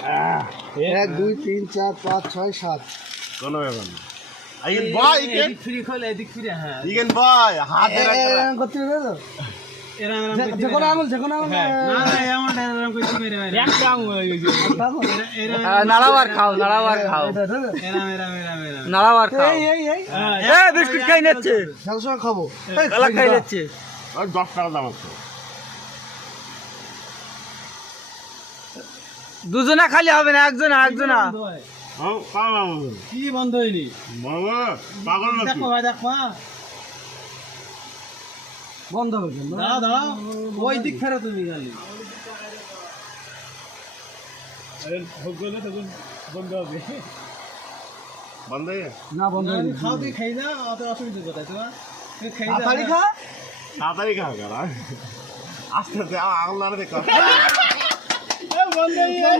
1 2 3 4 5 6 7 কোনো ব্যাপার না আইন ভাই এদিক ফিরে খোল এদিক ফিরে হ্যাঁ ইগেন ভাই হাত এরকম করতে হবে তো যে কোনো আঙুল না না এমন এরকম কইতে মেরে মেরে একটা আঙুল হয়ে গেছে এরা নাড়াবার খাও নাড়াবার খাও এরা নাড়াবার খাও এই এ বিস্কুট খাই নিচ্ছে খেলার সময় খাবো কলা খাই নিচ্ছে ওই 10 টাকা দাম আছে দুজনা খালি হবে না একজনা একজনা হ্যাঁ কাম কি বন্ধ হইনি বাবা পাগল নাকি দেখো ভাই দেখো বন্ধ হবে কেন? দাঁড়াও দাঁড়াও ওই দিক ফেরো তুমি গালি বন্ধ হয়ে না বন্ধ হবে না। খাও তুই খাই না অত অসুবিধা কোথায় তোমার তুই খাই তাড়াতাড়ি খা তাড়াতাড়ি খাও কারা আস্তে আস্তে আঙুল নাড়ে দেখো বন্ধ